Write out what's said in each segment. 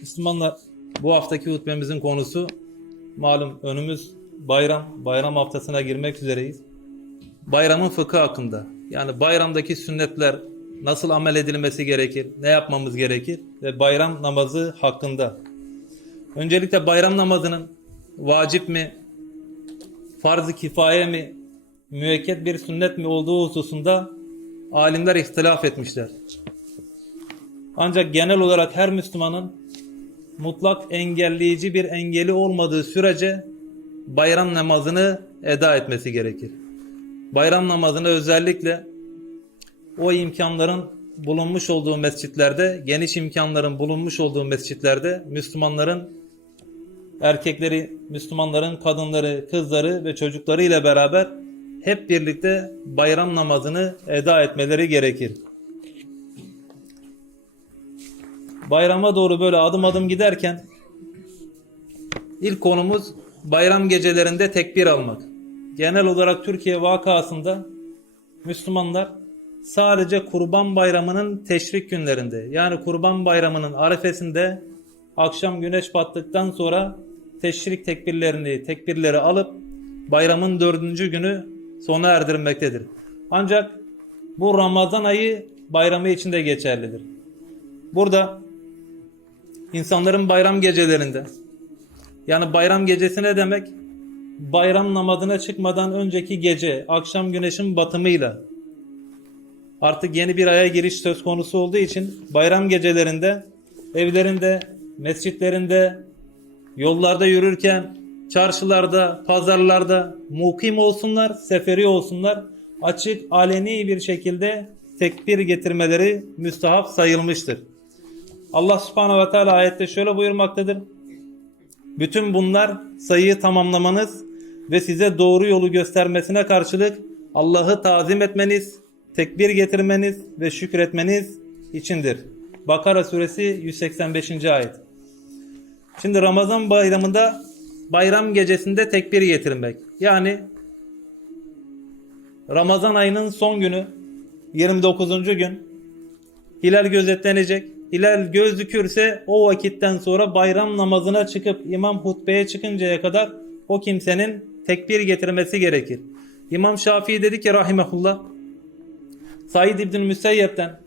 Müslümanlar bu haftaki hutbemizin konusu malum önümüz bayram. Bayram haftasına girmek üzereyiz. Bayramın fıkhı hakkında. Yani bayramdaki sünnetler nasıl amel edilmesi gerekir, ne yapmamız gerekir ve bayram namazı hakkında. Öncelikle bayram namazının vacip mi, farz-ı kifaye mi, müekket bir sünnet mi olduğu hususunda alimler ihtilaf etmişler. Ancak genel olarak her Müslümanın mutlak engelleyici bir engeli olmadığı sürece bayram namazını eda etmesi gerekir. Bayram namazını özellikle o imkanların bulunmuş olduğu mescitlerde, geniş imkanların bulunmuş olduğu mescitlerde Müslümanların erkekleri, Müslümanların kadınları, kızları ve çocukları ile beraber hep birlikte bayram namazını eda etmeleri gerekir. Bayrama doğru böyle adım adım giderken ilk konumuz bayram gecelerinde tekbir almak. Genel olarak Türkiye vakasında Müslümanlar sadece Kurban Bayramı'nın teşrik günlerinde yani Kurban Bayramı'nın arefesinde akşam güneş battıktan sonra teşrik tekbirlerini, tekbirleri alıp bayramın dördüncü günü sona erdirmektedir. Ancak bu Ramazan ayı bayramı için de geçerlidir. Burada insanların bayram gecelerinde yani bayram gecesi ne demek? Bayram namazına çıkmadan önceki gece akşam güneşin batımıyla artık yeni bir aya giriş söz konusu olduğu için bayram gecelerinde evlerinde, mescitlerinde, yollarda yürürken, çarşılarda, pazarlarda mukim olsunlar, seferi olsunlar. Açık, aleni bir şekilde tekbir getirmeleri müstahap sayılmıştır. Allah subhanahu ve teala ayette şöyle buyurmaktadır. Bütün bunlar sayıyı tamamlamanız ve size doğru yolu göstermesine karşılık Allah'ı tazim etmeniz, tekbir getirmeniz ve şükretmeniz içindir. Bakara suresi 185. ayet. Şimdi Ramazan bayramında bayram gecesinde tekbir getirmek. Yani Ramazan ayının son günü 29. gün hilal gözetlenecek. Hilal gözükürse o vakitten sonra bayram namazına çıkıp imam hutbeye çıkıncaya kadar o kimsenin tekbir getirmesi gerekir. İmam Şafii dedi ki rahimehullah Said İbn Müseyyep'ten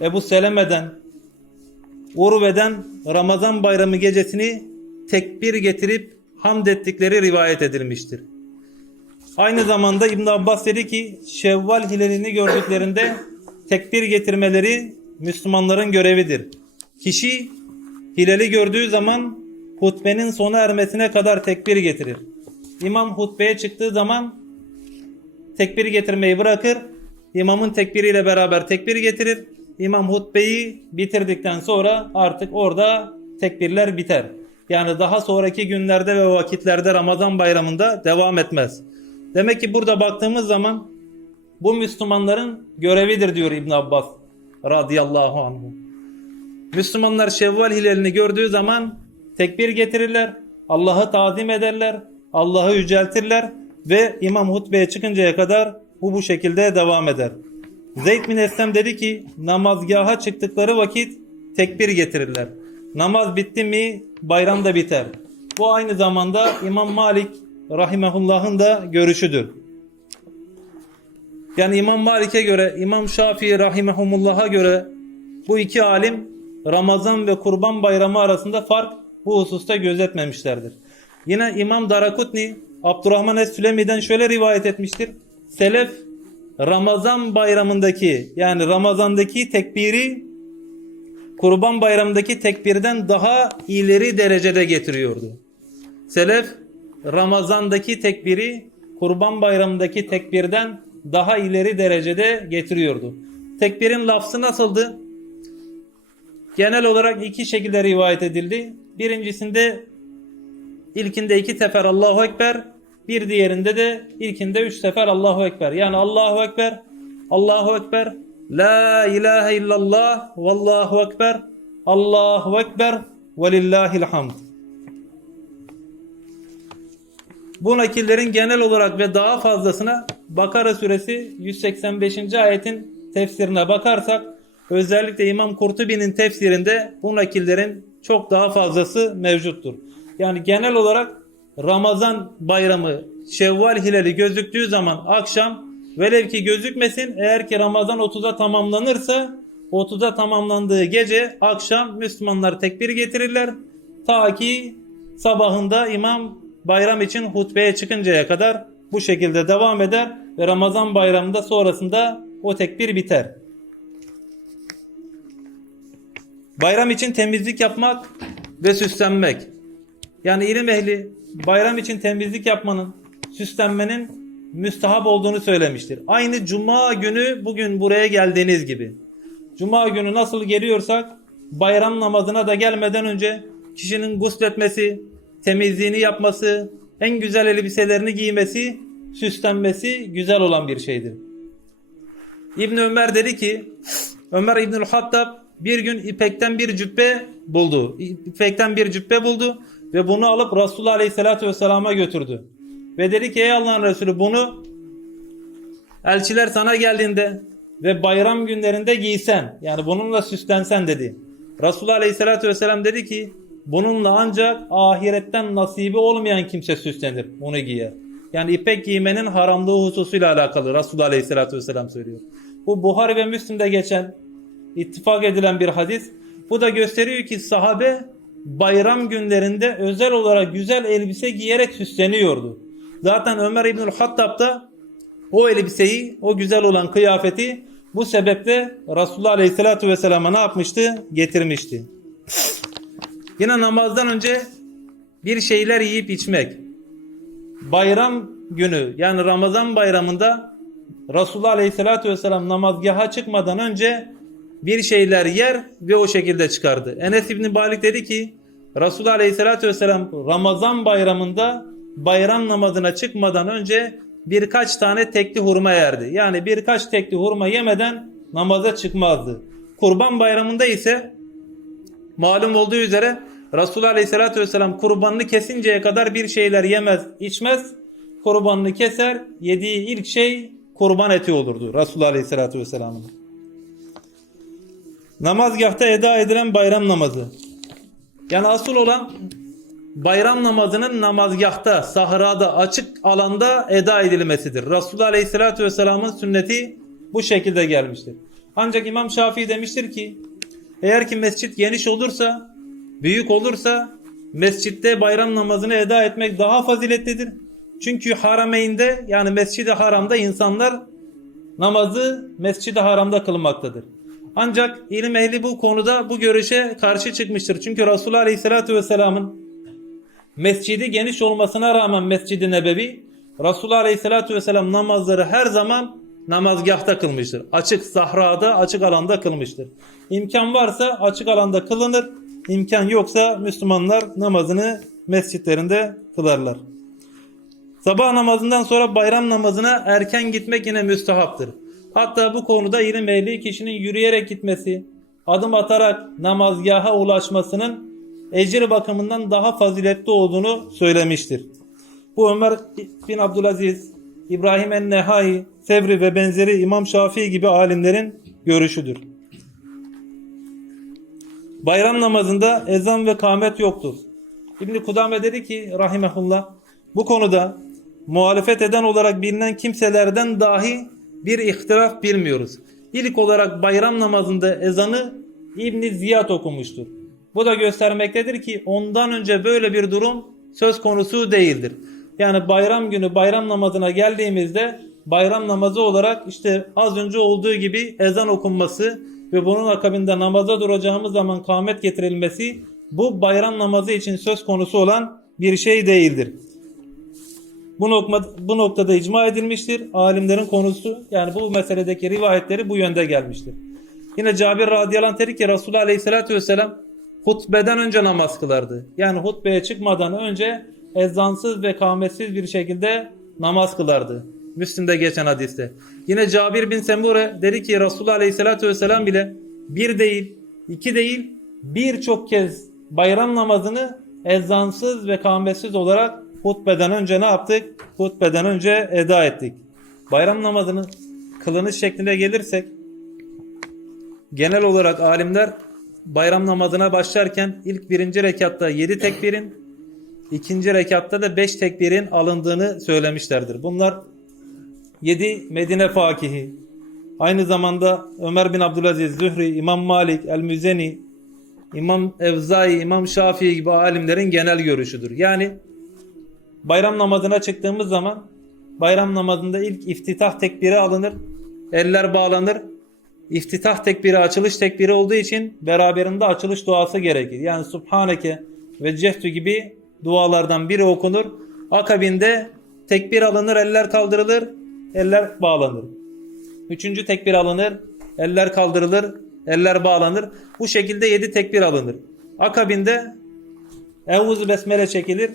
Ebu Seleme'den Urve'den Ramazan bayramı gecesini tekbir getirip hamd ettikleri rivayet edilmiştir. Aynı zamanda İbn Abbas dedi ki Şevval hilalini gördüklerinde tekbir getirmeleri Müslümanların görevidir. Kişi hilali gördüğü zaman hutbenin sona ermesine kadar tekbir getirir. İmam hutbeye çıktığı zaman tekbir getirmeyi bırakır. İmamın tekbiriyle beraber tekbir getirir. İmam hutbeyi bitirdikten sonra artık orada tekbirler biter. Yani daha sonraki günlerde ve vakitlerde Ramazan bayramında devam etmez. Demek ki burada baktığımız zaman bu Müslümanların görevidir diyor İbn Abbas radıyallahu anhu. Müslümanlar Şevval hilalini gördüğü zaman tekbir getirirler, Allah'ı tazim ederler, Allah'ı yüceltirler ve imam hutbeye çıkıncaya kadar bu bu şekilde devam eder. Zeyd bin Eslem dedi ki namazgaha çıktıkları vakit tekbir getirirler. Namaz bitti mi bayram da biter. Bu aynı zamanda İmam Malik rahimehullah'ın da görüşüdür. Yani İmam Malik'e göre, İmam Şafii rahimehumullah'a göre bu iki alim Ramazan ve Kurban Bayramı arasında fark bu hususta gözetmemişlerdir. Yine İmam Darakutni Abdurrahman Es-Sülemi'den şöyle rivayet etmiştir. Selef Ramazan bayramındaki yani Ramazandaki tekbiri Kurban bayramındaki tekbirden daha ileri derecede getiriyordu. Selef Ramazandaki tekbiri Kurban bayramındaki tekbirden daha ileri derecede getiriyordu. Tekbirin lafzı nasıldı? Genel olarak iki şekilde rivayet edildi. Birincisinde ilkinde iki sefer Allahu Ekber, bir diğerinde de ilkinde üç sefer Allahu Ekber. Yani Allahu Ekber, Allahu Ekber, La ilahe illallah, Vallahu Ekber, Allahu Ekber, Velillahil hamd. Bu nakillerin genel olarak ve daha fazlasına Bakara suresi 185. ayetin tefsirine bakarsak özellikle İmam Kurtubi'nin tefsirinde bu nakillerin çok daha fazlası mevcuttur. Yani genel olarak Ramazan bayramı Şevval hilali gözüktüğü zaman akşam velev ki gözükmesin eğer ki Ramazan 30'a tamamlanırsa 30'a tamamlandığı gece akşam Müslümanlar tekbir getirirler. Ta ki sabahında imam bayram için hutbeye çıkıncaya kadar bu şekilde devam eder ve Ramazan bayramında sonrasında o tekbir biter. Bayram için temizlik yapmak ve süslenmek. Yani ilim ehli bayram için temizlik yapmanın, süslenmenin müstahap olduğunu söylemiştir. Aynı cuma günü bugün buraya geldiğiniz gibi. Cuma günü nasıl geliyorsak bayram namazına da gelmeden önce kişinin gusletmesi, temizliğini yapması, en güzel elbiselerini giymesi, süslenmesi güzel olan bir şeydir. İbn Ömer dedi ki Ömer İbnül Hattab bir gün ipekten bir cübbe buldu. İpekten bir cübbe buldu ve bunu alıp Resulullah Aleyhisselatü Vesselam'a götürdü. Ve dedi ki ey Allah'ın Resulü bunu elçiler sana geldiğinde ve bayram günlerinde giysen yani bununla süslensen dedi. Resulullah Aleyhisselatü Vesselam dedi ki bununla ancak ahiretten nasibi olmayan kimse süslenir onu giyer. Yani ipek giymenin haramlığı hususuyla alakalı Resulullah Aleyhisselatü Vesselam söylüyor. Bu Buhari ve Müslim'de geçen ittifak edilen bir hadis. Bu da gösteriyor ki sahabe bayram günlerinde özel olarak güzel elbise giyerek süsleniyordu. Zaten Ömer İbnül Hattab da o elbiseyi, o güzel olan kıyafeti bu sebeple Resulullah Aleyhisselatü Vesselam'a ne yapmıştı? Getirmişti. Yine namazdan önce bir şeyler yiyip içmek. Bayram günü yani Ramazan bayramında Resulullah Aleyhisselatü Vesselam namazgaha çıkmadan önce bir şeyler yer ve o şekilde çıkardı. Enes İbni Malik dedi ki Resulullah Aleyhisselatü Vesselam Ramazan bayramında bayram namazına çıkmadan önce birkaç tane tekli hurma yerdi. Yani birkaç tekli hurma yemeden namaza çıkmazdı. Kurban bayramında ise malum olduğu üzere Resulullah Aleyhisselatü Vesselam kurbanını kesinceye kadar bir şeyler yemez, içmez. Kurbanını keser, yediği ilk şey kurban eti olurdu Resulullah Aleyhisselatü Vesselam'ın. Namazgahta eda edilen bayram namazı. Yani asıl olan bayram namazının namazgahta, sahrada, açık alanda eda edilmesidir. Resulullah Aleyhisselatü Vesselam'ın sünneti bu şekilde gelmiştir. Ancak İmam Şafii demiştir ki eğer ki mescit geniş olursa, büyük olursa mescitte bayram namazını eda etmek daha faziletlidir. Çünkü harameynde yani mescid-i haramda insanlar namazı mescid-i haramda kılmaktadır. Ancak ilim ehli bu konuda bu görüşe karşı çıkmıştır. Çünkü Resulullah Aleyhisselatü Vesselam'ın mescidi geniş olmasına rağmen Mescid-i Nebevi Resulullah Aleyhisselatü Vesselam namazları her zaman namazgahta kılmıştır. Açık sahrada, açık alanda kılmıştır. İmkan varsa açık alanda kılınır. İmkan yoksa Müslümanlar namazını mescitlerinde kılarlar. Sabah namazından sonra bayram namazına erken gitmek yine müstehaptır. Hatta bu konuda ilim ehli kişinin yürüyerek gitmesi, adım atarak namazgaha ulaşmasının ecir bakımından daha faziletli olduğunu söylemiştir. Bu Ömer bin Abdülaziz, İbrahim en-Nehai, Sevri ve benzeri İmam Şafii gibi alimlerin görüşüdür. Bayram namazında ezan ve kâmet yoktur. İbn Kudame dedi ki rahimehullah bu konuda muhalefet eden olarak bilinen kimselerden dahi bir ihtilaf bilmiyoruz. İlk olarak bayram namazında ezanı İbn Ziyad okumuştur. Bu da göstermektedir ki ondan önce böyle bir durum söz konusu değildir. Yani bayram günü bayram namazına geldiğimizde bayram namazı olarak işte az önce olduğu gibi ezan okunması ve bunun akabinde namaza duracağımız zaman kâmet getirilmesi bu bayram namazı için söz konusu olan bir şey değildir. Bu, nokta, bu noktada icma edilmiştir. Alimlerin konusu yani bu meseledeki rivayetleri bu yönde gelmiştir. Yine Cabir radıyallahu anh dedi ki Resulullah aleyhissalatü vesselam hutbeden önce namaz kılardı. Yani hutbeye çıkmadan önce ezansız ve kametsiz bir şekilde namaz kılardı. Müslim'de geçen hadiste. Yine Cabir bin Semure dedi ki Resulullah Aleyhisselatü Vesselam bile bir değil, iki değil birçok kez bayram namazını ezansız ve kametsiz olarak hutbeden önce ne yaptık? Hutbeden önce eda ettik. Bayram namazının kılınış şekline gelirsek genel olarak alimler bayram namazına başlarken ilk birinci rekatta 7 tekbirin ikinci rekatta da 5 tekbirin alındığını söylemişlerdir. Bunlar 7 Medine fakihi aynı zamanda Ömer bin Abdülaziz, Zühri, İmam Malik, El-Müzeni, İmam Evzai, İmam Şafii gibi alimlerin genel görüşüdür. Yani bayram namazına çıktığımız zaman bayram namazında ilk iftitah tekbiri alınır. Eller bağlanır. İftitah tekbiri açılış tekbiri olduğu için beraberinde açılış duası gerekir. Yani Subhaneke ve Cehtü gibi dualardan biri okunur. Akabinde tekbir alınır, eller kaldırılır, eller bağlanır. Üçüncü tekbir alınır, eller kaldırılır, eller bağlanır. Bu şekilde yedi tekbir alınır. Akabinde Eûzü Besmele çekilir.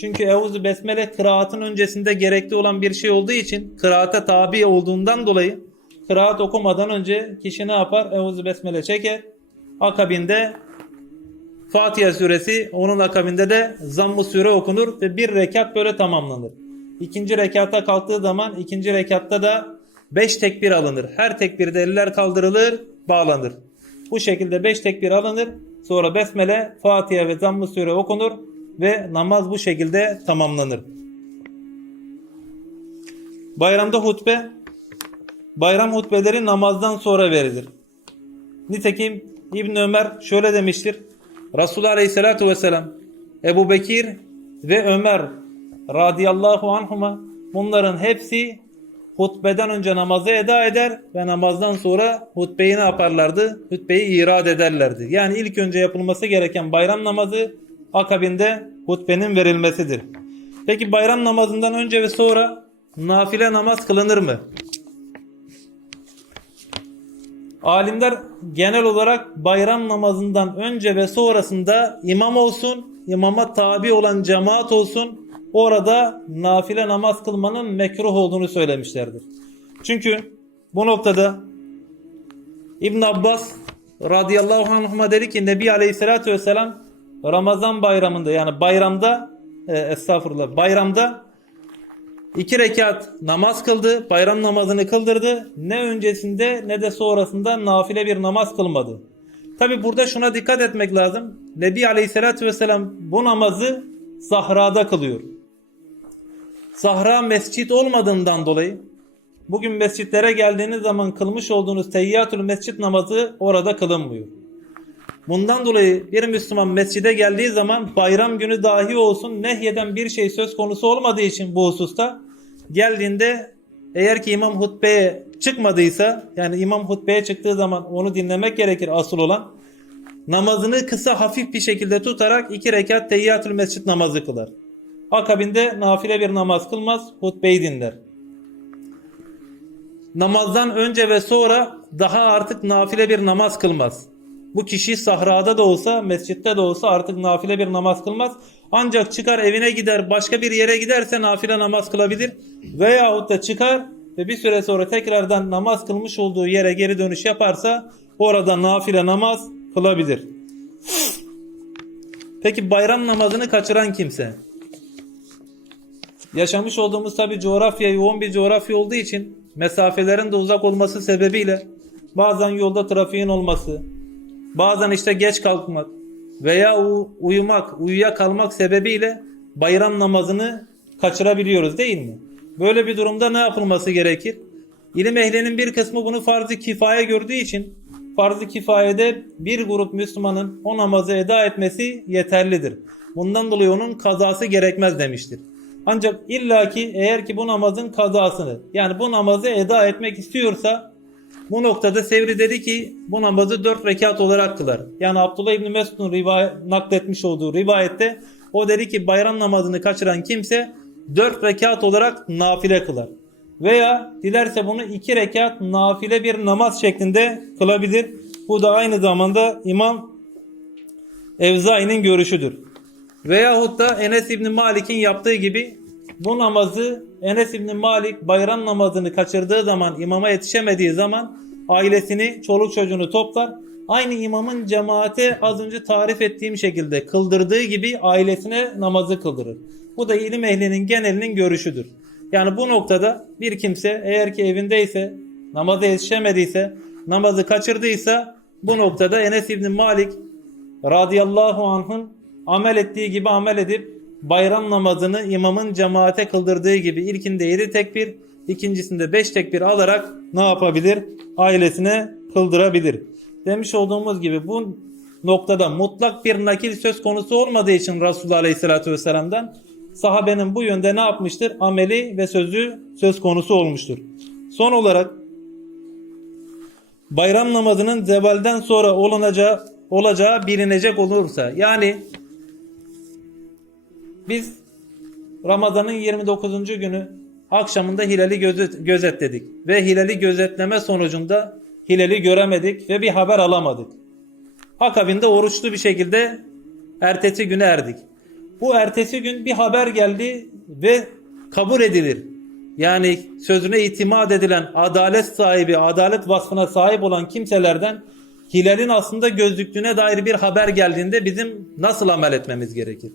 Çünkü Eûzü Besmele kıraatın öncesinde gerekli olan bir şey olduğu için kıraate tabi olduğundan dolayı kıraat okumadan önce kişi ne yapar? Eûzü Besmele çeker. Akabinde Fatiha suresi onun akabinde de Zamm-ı sure okunur ve bir rekat böyle tamamlanır. İkinci rekata kalktığı zaman ikinci rekatta da beş tekbir alınır. Her tekbirde eller kaldırılır, bağlanır. Bu şekilde beş tekbir alınır. Sonra Besmele, Fatiha ve Zamm-ı sure okunur ve namaz bu şekilde tamamlanır. Bayramda hutbe bayram hutbeleri namazdan sonra verilir. Nitekim İbn Ömer şöyle demiştir. Resulullah Aleyhisselatü Vesselam Ebu Bekir ve Ömer radıyallahu anhuma bunların hepsi hutbeden önce namazı eda eder ve namazdan sonra hutbeyi ne yaparlardı? Hutbeyi irad ederlerdi. Yani ilk önce yapılması gereken bayram namazı akabinde hutbenin verilmesidir. Peki bayram namazından önce ve sonra nafile namaz kılınır mı? Alimler genel olarak bayram namazından önce ve sonrasında imam olsun, imama tabi olan cemaat olsun, orada nafile namaz kılmanın mekruh olduğunu söylemişlerdir. Çünkü bu noktada İbn Abbas radıyallahu anhuma dedi ki Nebi Aleyhisselatü Vesselam Ramazan bayramında yani bayramda e, estağfurullah bayramda iki rekat namaz kıldı. Bayram namazını kıldırdı. Ne öncesinde ne de sonrasında nafile bir namaz kılmadı. Tabi burada şuna dikkat etmek lazım. Nebi Aleyhisselatü Vesselam bu namazı sahrada kılıyor. Sahra mescit olmadığından dolayı bugün mescitlere geldiğiniz zaman kılmış olduğunuz teyyatül mescit namazı orada kılınmıyor. Bundan dolayı bir Müslüman mescide geldiği zaman bayram günü dahi olsun nehyeden bir şey söz konusu olmadığı için bu hususta geldiğinde eğer ki imam hutbeye çıkmadıysa yani imam hutbeye çıktığı zaman onu dinlemek gerekir asıl olan namazını kısa hafif bir şekilde tutarak iki rekat teyyatül mescit namazı kılar. Akabinde nafile bir namaz kılmaz hutbeyi dinler. Namazdan önce ve sonra daha artık nafile bir namaz kılmaz. Bu kişi sahrada da olsa, mescitte de olsa artık nafile bir namaz kılmaz. Ancak çıkar evine gider, başka bir yere giderse nafile namaz kılabilir. Veyahut da çıkar ve bir süre sonra tekrardan namaz kılmış olduğu yere geri dönüş yaparsa orada nafile namaz kılabilir. Peki bayram namazını kaçıran kimse? Yaşamış olduğumuz tabi coğrafya yoğun bir coğrafya olduğu için mesafelerin de uzak olması sebebiyle bazen yolda trafiğin olması, bazen işte geç kalkmak veya uyumak, uyuya kalmak sebebiyle bayram namazını kaçırabiliyoruz değil mi? Böyle bir durumda ne yapılması gerekir? İlim ehlinin bir kısmı bunu farz-ı kifaye gördüğü için farz-ı kifayede bir grup Müslümanın o namazı eda etmesi yeterlidir. Bundan dolayı onun kazası gerekmez demiştir. Ancak illaki eğer ki bu namazın kazasını yani bu namazı eda etmek istiyorsa bu noktada Sevri dedi ki bu namazı dört rekat olarak kılar. Yani Abdullah İbni Mesud'un nakletmiş olduğu rivayette o dedi ki bayram namazını kaçıran kimse dört rekat olarak nafile kılar. Veya dilerse bunu iki rekat nafile bir namaz şeklinde kılabilir. Bu da aynı zamanda İmam Evzai'nin görüşüdür. Veyahut da Enes İbni Malik'in yaptığı gibi bu namazı Enes İbni Malik bayram namazını kaçırdığı zaman imama yetişemediği zaman ailesini, çoluk çocuğunu toplar. Aynı imamın cemaate az önce tarif ettiğim şekilde kıldırdığı gibi ailesine namazı kıldırır. Bu da ilim ehlinin genelinin görüşüdür. Yani bu noktada bir kimse eğer ki evindeyse namaza yetişemediyse namazı kaçırdıysa bu noktada Enes İbni Malik radıyallahu anh'ın amel ettiği gibi amel edip bayram namazını imamın cemaate kıldırdığı gibi ilkinde 7 tekbir, ikincisinde 5 tekbir alarak ne yapabilir? Ailesine kıldırabilir. Demiş olduğumuz gibi bu noktada mutlak bir nakil söz konusu olmadığı için Resulullah Aleyhisselatü Vesselam'dan sahabenin bu yönde ne yapmıştır? Ameli ve sözü söz konusu olmuştur. Son olarak bayram namazının zevalden sonra olunacağı, olacağı bilinecek olursa yani biz Ramazan'ın 29. günü akşamında hilali gözet, gözetledik ve hilali gözetleme sonucunda hilali göremedik ve bir haber alamadık. Akabinde oruçlu bir şekilde ertesi güne erdik. Bu ertesi gün bir haber geldi ve kabul edilir. Yani sözüne itimat edilen adalet sahibi, adalet vasfına sahip olan kimselerden hilalin aslında gözlüklüğüne dair bir haber geldiğinde bizim nasıl amel etmemiz gerekir?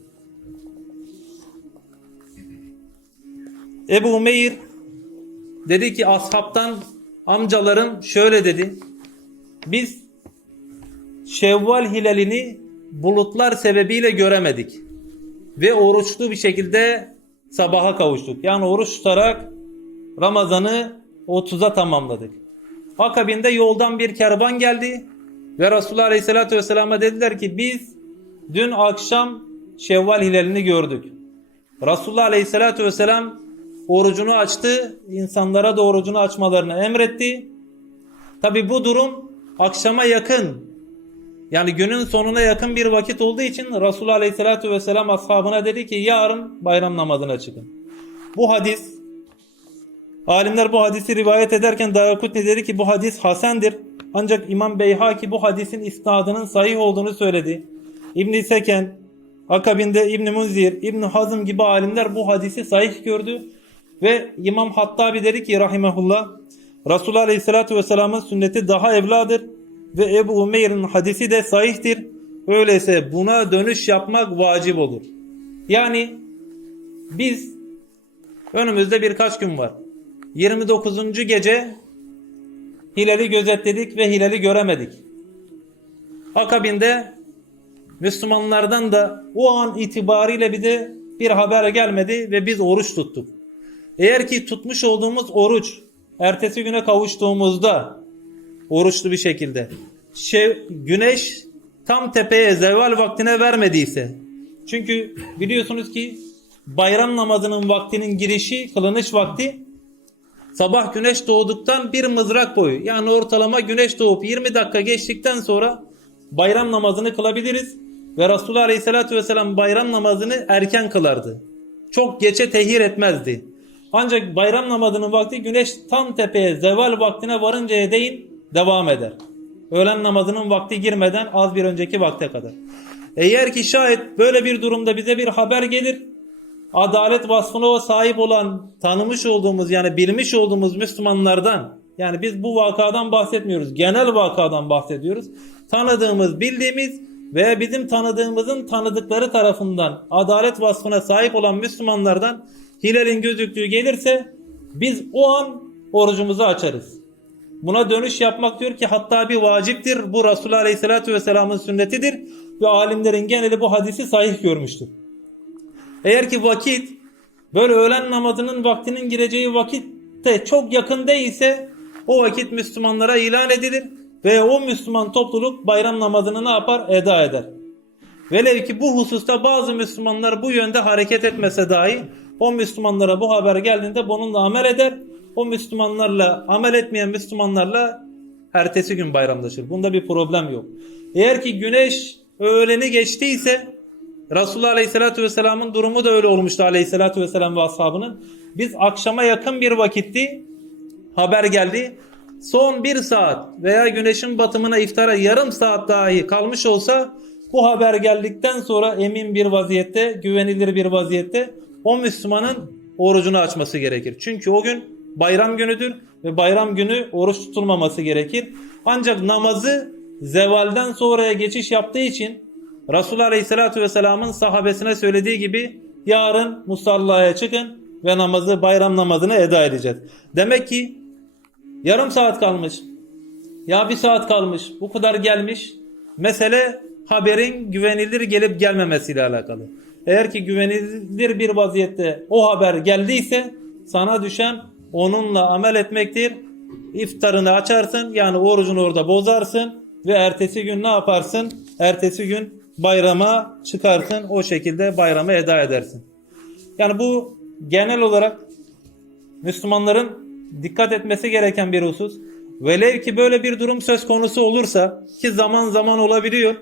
Ebu Umeyr dedi ki ashabtan amcalarım şöyle dedi. Biz Şevval hilalini bulutlar sebebiyle göremedik. Ve oruçlu bir şekilde sabaha kavuştuk. Yani oruç tutarak Ramazan'ı 30'a tamamladık. Akabinde yoldan bir kervan geldi ve Resulullah Aleyhisselatü Vesselam'a dediler ki biz dün akşam Şevval hilalini gördük. Resulullah Aleyhisselatü Vesselam orucunu açtı, insanlara da orucunu açmalarını emretti. Tabi bu durum akşama yakın yani günün sonuna yakın bir vakit olduğu için Resulullah Aleyhisselatü Vesselam ashabına dedi ki yarın bayram namazına çıkın. Bu hadis alimler bu hadisi rivayet ederken Darakutni dedi ki bu hadis hasendir. Ancak İmam Beyhaki bu hadisin isnadının sahih olduğunu söyledi. İbn Seken, akabinde İbn Munzir, İbn Hazm gibi alimler bu hadisi sahih gördü. Ve İmam Hattabi dedi ki rahimehullah Resulullah Aleyhisselatü Vesselam'ın sünneti daha evladır ve Ebu Umeyr'in hadisi de sahihtir. Öyleyse buna dönüş yapmak vacip olur. Yani biz önümüzde birkaç gün var. 29. gece hilali gözetledik ve hilali göremedik. Akabinde Müslümanlardan da o an itibariyle bize bir haber gelmedi ve biz oruç tuttuk. Eğer ki tutmuş olduğumuz oruç ertesi güne kavuştuğumuzda oruçlu bir şekilde şey, güneş tam tepeye zeval vaktine vermediyse çünkü biliyorsunuz ki bayram namazının vaktinin girişi kılınış vakti sabah güneş doğduktan bir mızrak boyu yani ortalama güneş doğup 20 dakika geçtikten sonra bayram namazını kılabiliriz ve Resulullah Aleyhisselatü Vesselam bayram namazını erken kılardı. Çok geçe tehir etmezdi. Ancak bayram namazının vakti güneş tam tepeye zeval vaktine varıncaya değin devam eder. Öğlen namazının vakti girmeden az bir önceki vakte kadar. Eğer ki şayet böyle bir durumda bize bir haber gelir, adalet vasfına sahip olan, tanımış olduğumuz yani bilmiş olduğumuz Müslümanlardan, yani biz bu vakadan bahsetmiyoruz, genel vakadan bahsediyoruz. Tanıdığımız, bildiğimiz veya bizim tanıdığımızın tanıdıkları tarafından adalet vasfına sahip olan Müslümanlardan hilalin gözüktüğü gelirse biz o an orucumuzu açarız. Buna dönüş yapmak diyor ki hatta bir vaciptir. Bu Resulullah Aleyhisselatü Vesselam'ın sünnetidir. Ve alimlerin geneli bu hadisi sahih görmüştür. Eğer ki vakit böyle öğlen namazının vaktinin gireceği vakitte çok yakın değilse o vakit Müslümanlara ilan edilir ve o Müslüman topluluk bayram namazını ne yapar? Eda eder. Velev ki bu hususta bazı Müslümanlar bu yönde hareket etmese dahi o Müslümanlara bu haber geldiğinde bununla amel eder o Müslümanlarla amel etmeyen Müslümanlarla ertesi gün bayramlaşır. Bunda bir problem yok. Eğer ki güneş öğleni geçtiyse Resulullah Aleyhisselatü Vesselam'ın durumu da öyle olmuştu Aleyhisselatü Vesselam ve ashabının. Biz akşama yakın bir vakitti haber geldi. Son bir saat veya güneşin batımına iftara yarım saat dahi kalmış olsa bu haber geldikten sonra emin bir vaziyette, güvenilir bir vaziyette o Müslümanın orucunu açması gerekir. Çünkü o gün bayram günüdür ve bayram günü oruç tutulmaması gerekir. Ancak namazı zevalden sonraya geçiş yaptığı için Resulullah Aleyhisselatü Vesselam'ın sahabesine söylediği gibi yarın musallaya çıkın ve namazı bayram namazını eda edeceğiz. Demek ki yarım saat kalmış. Ya bir saat kalmış. Bu kadar gelmiş. Mesele haberin güvenilir gelip gelmemesiyle alakalı. Eğer ki güvenilir bir vaziyette o haber geldiyse sana düşen onunla amel etmektir. İftarını açarsın yani orucunu orada bozarsın ve ertesi gün ne yaparsın? Ertesi gün bayrama çıkarsın o şekilde bayramı eda edersin. Yani bu genel olarak Müslümanların dikkat etmesi gereken bir husus. Velev ki böyle bir durum söz konusu olursa ki zaman zaman olabiliyor.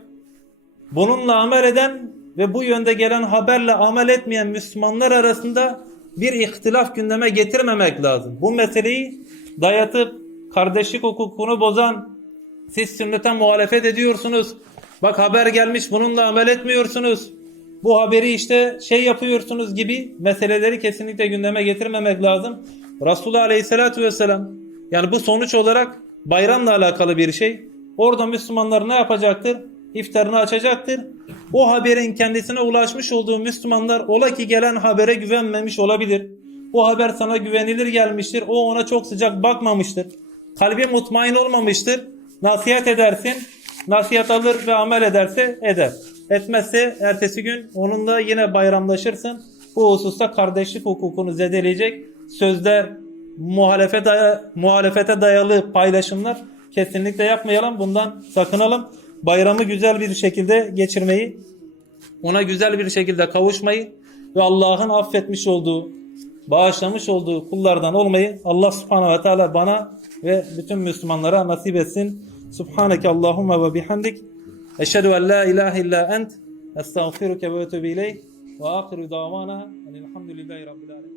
Bununla amel eden ve bu yönde gelen haberle amel etmeyen Müslümanlar arasında bir ihtilaf gündeme getirmemek lazım. Bu meseleyi dayatıp kardeşlik hukukunu bozan siz sünnete muhalefet ediyorsunuz. Bak haber gelmiş bununla amel etmiyorsunuz. Bu haberi işte şey yapıyorsunuz gibi meseleleri kesinlikle gündeme getirmemek lazım. Resulullah Aleyhisselatü Vesselam yani bu sonuç olarak bayramla alakalı bir şey. Orada Müslümanlar ne yapacaktır? İftarını açacaktır. O haberin kendisine ulaşmış olduğu Müslümanlar ola ki gelen habere güvenmemiş olabilir. O haber sana güvenilir gelmiştir. O ona çok sıcak bakmamıştır. Kalbi mutmain olmamıştır. Nasihat edersin. Nasihat alır ve amel ederse eder. Etmezse ertesi gün onunla yine bayramlaşırsın. Bu hususta kardeşlik hukukunu zedeleyecek sözler, muhalefete dayalı paylaşımlar kesinlikle yapmayalım. Bundan sakınalım. Bayramı güzel bir şekilde geçirmeyi, ona güzel bir şekilde kavuşmayı ve Allah'ın affetmiş olduğu, bağışlamış olduğu kullardan olmayı Allah subhanahu ve teala bana ve bütün Müslümanlara nasip etsin. Subhaneke Allahumma ve bihamdik. Eşhedü en la ilahe illa ent. Estağfiruke ve etûbü ileyh. Ve ahiru davana. Elhamdülillahi Rabbil alemin.